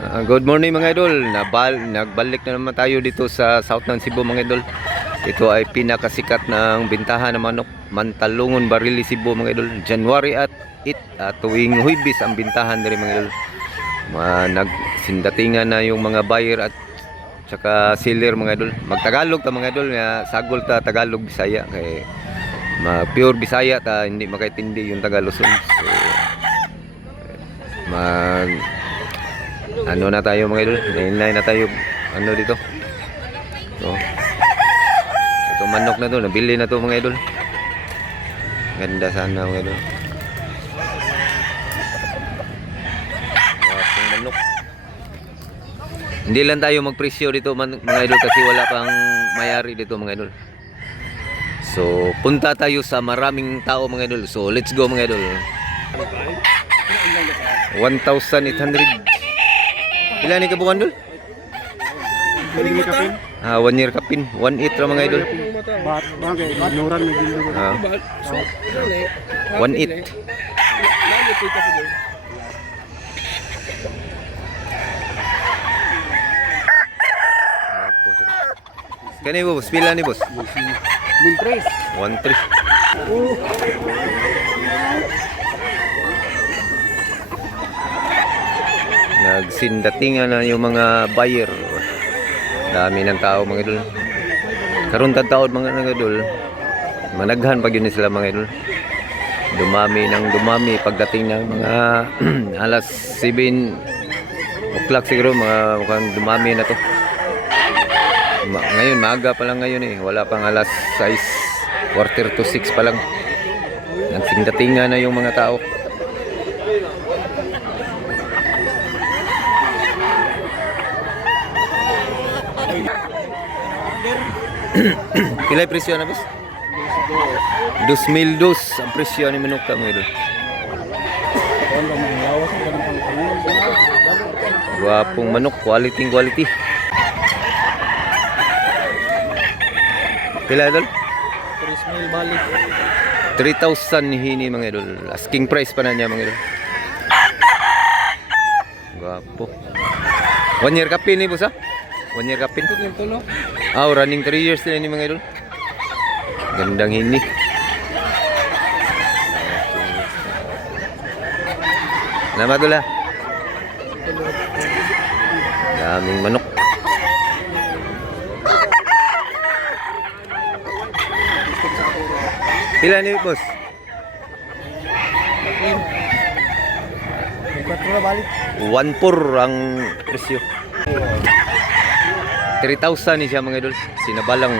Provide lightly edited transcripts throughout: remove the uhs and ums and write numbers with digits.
Good morning mga idol. Nagbalik na naman tayo dito sa South ng Cebu mga idol. Ito ay pinakasikat ng bintahan ng manok, Mantalungon, Barili, Cebu mga idol. January at tuwing Huwebes ang bintahan diri mga idol. Nagsindatingan na yung mga buyer at saka seller mga idol. Magtagalog ta mga idol, nga sagol ta Tagalog Bisaya kay pure Bisaya ta, hindi makaintindi yung Tagalog. So ano na tayo mga idol, nainay na tayo dito. So, ito manok na to, nabili na to mga idol. Ganda sana mga idol. Wapong manok. Hindi lang tayo magpresyo dito mga idol kasi wala pang mayari dito mga idol. So punta tayo sa maraming tao mga idol. So let's go mga idol. 1,800. Ilan ni kabukan dul? 1 1 year kapin. 1.8 ra mga idol. Bagay, nuran na din. 1.8. Kani boss, pila ni boss? 1.3. 1.3. Nagsindatingan na yung mga buyer. Dami ng tao mga idol. Karon taon mga idol. Managhan pag yun sila mga idol. Dumami pagdating ng mga alas 7 o'clock siguro, mga mukhang dumami na to. Ngayon maaga pa lang ngayon wala pang alas 6, quarter to 6 pa lang. Nagsindatingan na yung mga tao. Pilay presyo na boss? 2,002 ang presyo ni manok ka mga idol. Guwapong manok, quality. Pila idol? 3,000 balik. 3,000 hini mga idol. Asking price pa na niya mga idol. Guwapo. 1 year kapin ni boss ha? 1 year kapin. Running 3 years na ni mga idol. Gandang hini. Salamat dula. Daming manok. Pila ni boss? 1,400 ang presyo. 3,000 ni siya mga idol. Sinabalang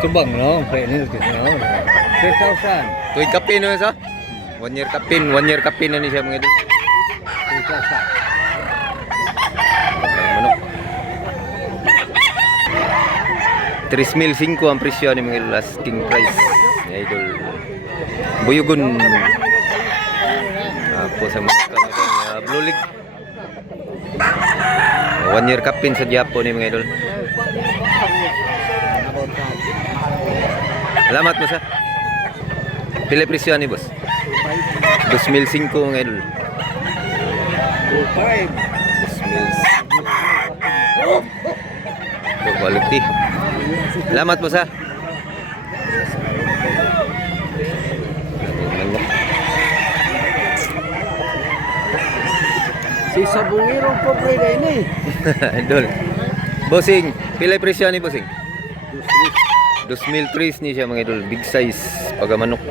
Subang no, pre-nil no. 3,000. tuig kapin no sa? 1 year kapin na ni siya mga idol. 3,500 ang presyo ni mga idol, asking price ni idol. Buyugon. Ako sa mga blue leg. 1 year kapin sa Japan ni mga idol. Salamat mo sa. Pila presyo ni boss? 2,500 mga idol. 2,500. Quality. Salamat mo sa. Si Sabungiro po pre ini. Idol. Bossing, pila presyo ni bossing? 2,003 ni siya mga idol, big size pagamanok.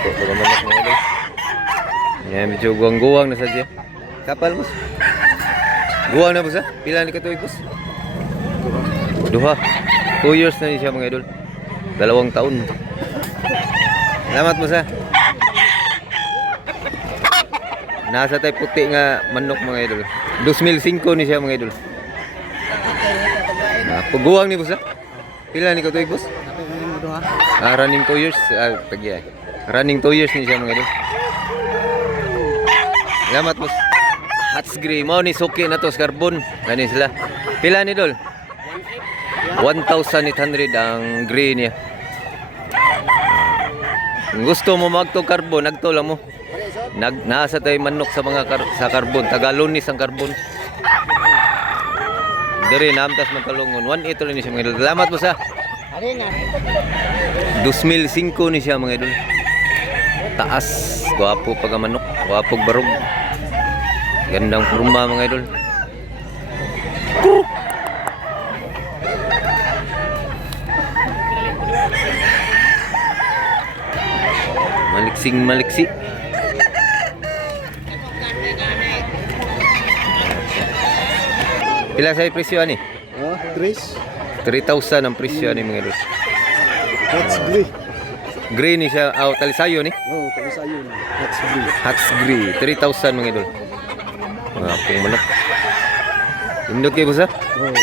Pagamanok mga idol. Yan medyo guwang-guwang na sa siya. Kapal boss. Guwang na boss ha? Pila ni katuig boss? 2 years na ni siya mga idol. 2 taon. Salamat mo sa. Nasa tayo puti nga manok mga idol. 2,005 ni siya mga idol. Paguwang ni boss ha? Pila ni katuig boss? Running 2 years. Running 2 years ni siya mga idol. Salamat boss. Hats gray mo ni suki na to sa carbon. Gani sila. Pila ni dol? 1,800 ang gray niya. Kung gusto mo magto carbon, nagto lang mo. Nasa tayo manok sa mga sa carbon, Tagalonis ang carbon. Dere namtas magkalungon. 1.8 rin siya mga idol. Salamat po sa. 2005 ni siya mga idol. Taas, gwapo pag manok, gwapog barog. Gandang forma mga idol. Maliksing maliksi. Pila sa presyo ani? Oh, Chris. 3,000 ang presyo ani mga idol. That's grey. Gray ni siya, talisayo ni. Oh, tapos ayun. That's grey. Hats gray, 3,000 mga idol. Mga pong manok. Indot kayo boss ha? Oh.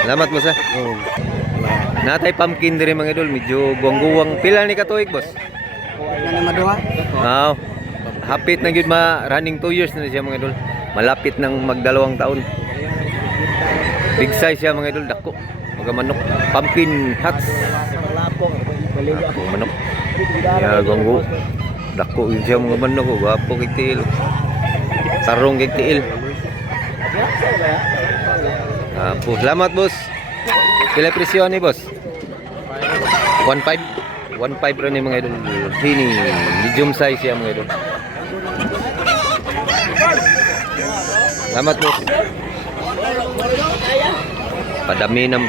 Salamat boss ha. Oh. Natay pumpkin dire mga idol, medyo guwang-guwang. Pila ni katuig boss? Ano na maduha? Hapit na gyud running 2 years na siya mga idol. Malapit nang magdalawang taon. Big size siya mga idol, dako. Mga manok, pumpkin hats. Mga manok. Ya gonggo. Dako yun siya mga manok, gwapo kay tiil. Tarong kay tiil. Po, salamat boss. Pila presyo ni boss? 1.5. 1.5 rin mga idol. Hini, medium size siya mga idol. Salamat boss. Padami ng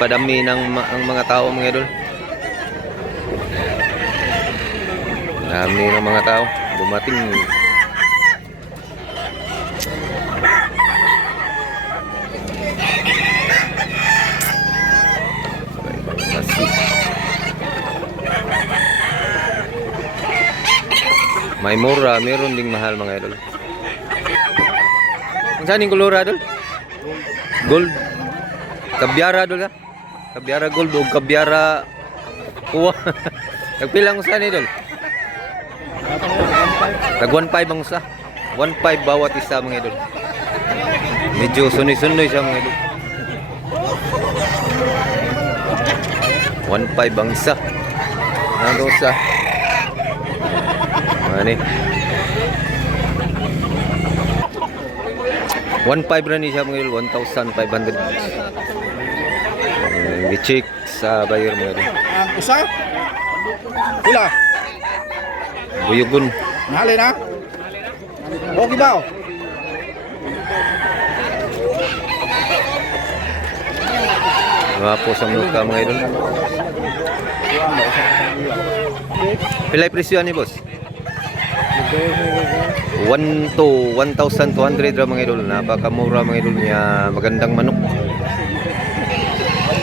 ang mga tao mga idol. Dami ng mga tao dumating. May mura, meron ding mahal mga idol. Saan yung kulura idol? Gold. Kabyara idol ha? Kabyara gold o kabyara kuwa. Nagpilang usa ni idol? Tag 1.5 ang usa. 1.5 bawat isa mga idol. Medyo sunoy-sunoy siya mga idol. 1.5 ang isa. Ano usa? Ano 1.5 rin siya mga idol, 1,500. I-check sa buyer mga idol. Usa? Pila? Buyugon. Nahali na? Okay ba? Mga po sa muka mga idol. Pilay presyo ni boss? 1 to 1,200 ra mga idol. Napakamura mga idol niya. Magandang manok.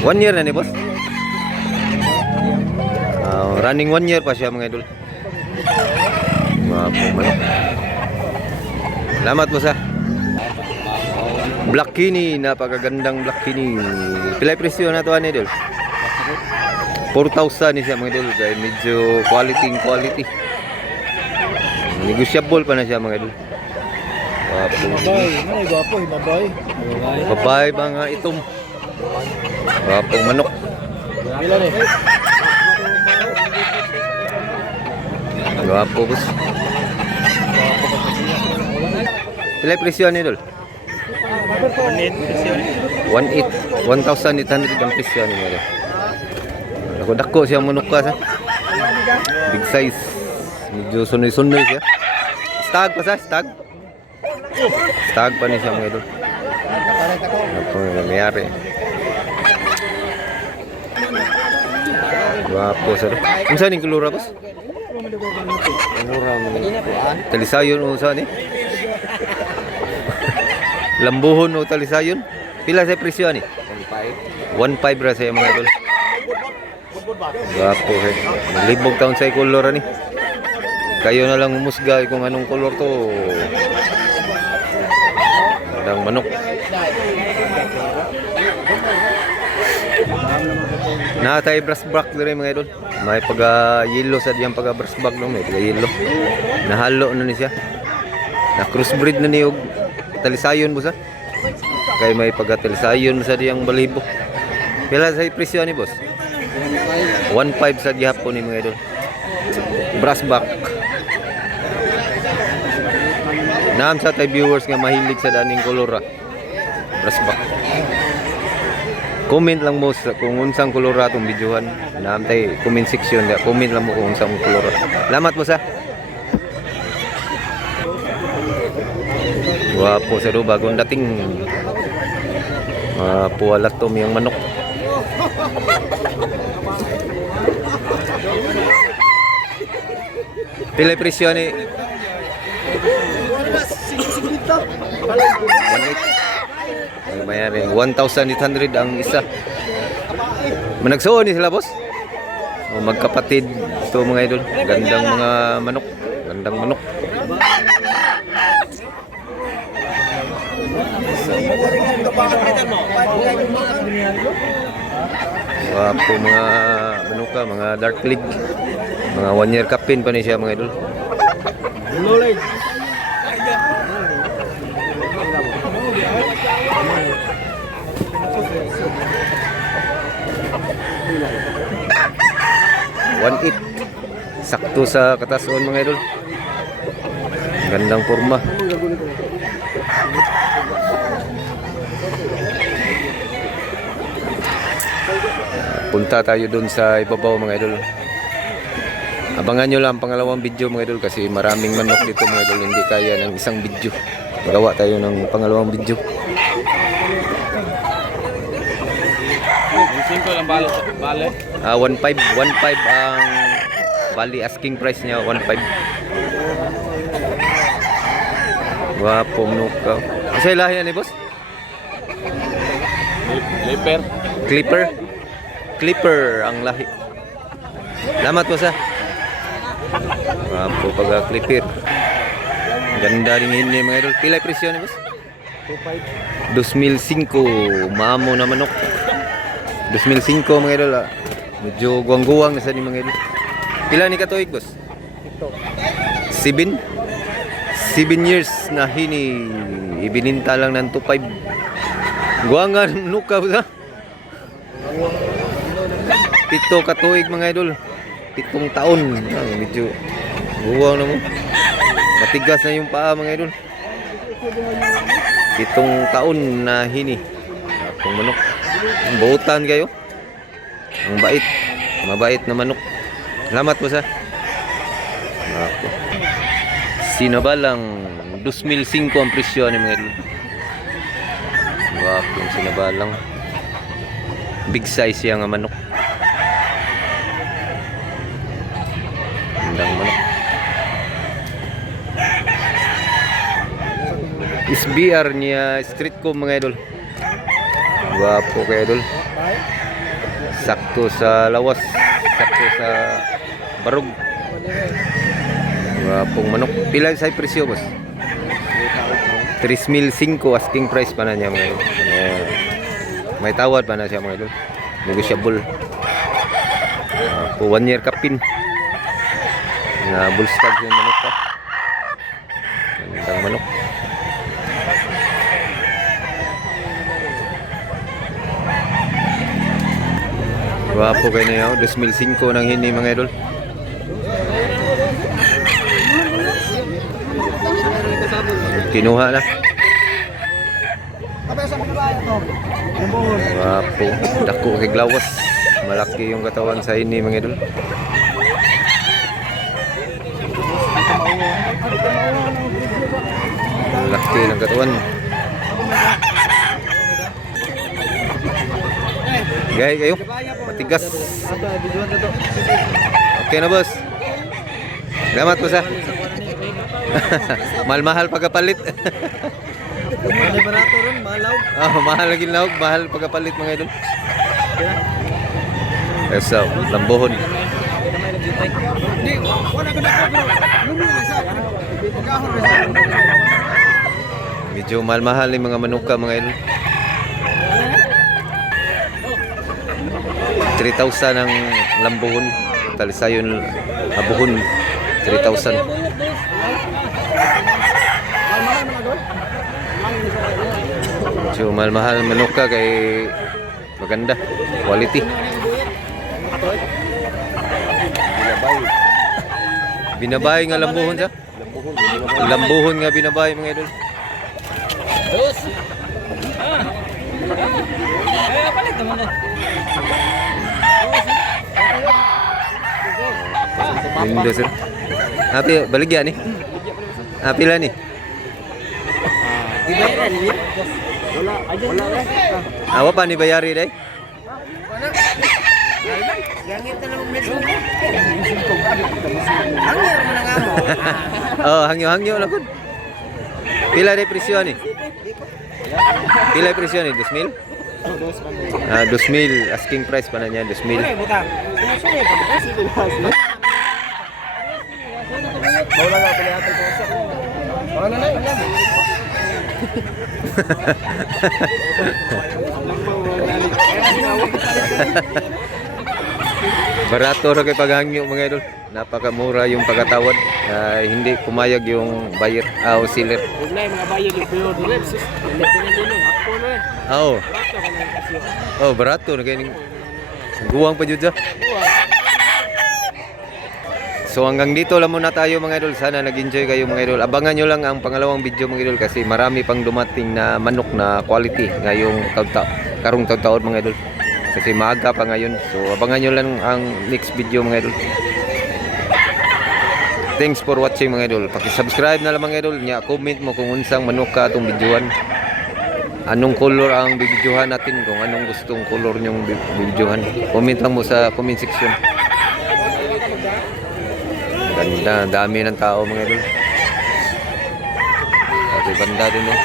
1 year na ni boss? Running 1 year pa siya mga idol. Mga po manok. Salamat boss ha. Black Kini, napakagandang Black Kini. Pilay presyo na to ani idol? 4,000 ni siya mga idol. Dahil medyo quality. Negosyable pa na siya mga idol. Babae mga itom. Wapong manok. Wapo boss. Pilay presyo ni idol? 1,800 ang presyo ni idol. Dako siya manok ka sa. Big size. Medyo sunoy-sunoy siya. Stag pa sa, stag. Stag pa niya siya mga idol. Ako nangyayari. Wapo sir. Kung saan yung kulura boss? Talisayon o saan eh? Lambuhon o talisayon? Pila sa presyo ni? 1.5 ra sa mga idol. Wapo eh. Naglibog taon sa kulura ni. Kayo na lang umusga kung anong color to. Ang manok. Natay brass back dire mga idol. May yellow sa diyang brass back no, may yellow. Nahalo na ni siya. Na crossbreed na ni og talisayon mo sa. Kay may talisayon sa diyang balibo. Pila sa presyo ni boss? 1.5 sa gihapon ni mga idol. Brass back. Naam sa tay viewers nga mahilig sa daning kolor. Brass back. Comment lang mo kung unsang kolor atong videohan. Naam tay comment section da. Comment lang mo kung unsang kolor. Salamat mo sa. Wapo sa do bagong dating. Puwalat to miyang manok. Pilay presyo ni 1,800. Mayari 1,800 ang isa. Managsuon ni sila boss. O magkapatid to mga idol. Gandang mga manok. Gandang manok. Wapo mga manuka, mga dark leg. Mga 1 year kapin pa ni siya mga idol. $1,800. Sakto sa katason mga idol. Gandang forma. Punta tayo dun sa ibabaw mga idol. Abangan nyo lang ang pangalawang video mga idol kasi maraming manok dito mga idol. Hindi kaya ng isang video. Magawa tayo ng pangalawang video. 5 lang bale. 1.5 ang bali asking price niya 1.5. Wapo manuka. Kasi lahi yan eh boss? Clipper ang lahi. Salamat po sa. Wapo pag clipper. Ganda rin yun mga idol. Pilay presyo ni boss? 2,500. Maamo na manok. 2,500 mga idol. Medyo guwang-guwang na sa ni mga idol. Pila ni katuig boss? 7 years na hini. Ibininta lang ng 2,500. Guwangan nuka ba? 7 katuig mga idol. 7 taon. Medyo guwang na mo. Matigas na yung paa mga idol. 7 taon na hini. Akong manok. Ang buutan kayo. Ang bait. Mabait na manok. Salamat po sa. Ako. Sinabalang 2,500 ang presyo ni mga idol. Wakong sinabalang. Big size yang manok. Gandang manok. SBR niya street ko mga idol. Wapo kay idol. Sakto sa lawas. Sakto sa barog. Wapong manok. Pila sa presyo boss? 3,500 asking price pa na niya mga idol. May tawad pa na siya mga idol. Negotiable. Po 1 year kapin. Na bullstag yung manok pa. Gandang manok. Wapo kayo niya. 2,500 nang hini mga idol. Kinuha na. Wapo. Dako kay glawas. Malaki yung katawan sa ini mga idol. Malaki ng katawan. Gay kayo. Matigas. Okay na boss. Salamat po sa. Mahal-mahal pagkapalit. Barato ron, malaw. Mahal lagi laog, mahal pagkapalit mga idol. So, lambohon. Medyo mahal-mahal yung mga manuka mga idol. 3,000 ang lambohon. Talisayon abuhon 3,000. So mahal-mahal manuka kay maganda, quality. Binabahay nga lambuhon siya. Lambuhon nga binabahay mga idol. Lindo sir. Happy baligya ni. Happy lang ni. Awa pa ni bayari day. Oh, hangyo lang kun. Pila day presyo ni? Pila presyo ni? 2,000? 2,000 asking price pa na niya 2,000. Wala nga pala yata ko sa. Wala na. Barato ra kay paghangyo mga idol. Napakamura yung pagkatawad. Hindi pumayag yung buyer o seller. Mga bayan yung period reps. Oo. Oh, barato na kay guwang pa jud sa. So hanggang dito lang muna tayo mga idol. Sana nag-enjoy kayo mga idol. Abangan nyo lang ang pangalawang video mga idol kasi marami pang dumating na manok na quality ngayong karong taon mga idol. Kasi maaga pa ngayon. So abangan nyo lang ang next video mga idol. Thanks for watching mga idol. Paki-subscribe na lang mga idol. Nya comment mo kung unsang manok ka atong videohan. Anong color ang bibidyohan natin, kung anong gustong color nyong bibidyohan. Comment lang mo sa comment section. Ganda, dami ng tao mga idol. Pati banda din eh.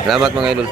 Salamat mga idol.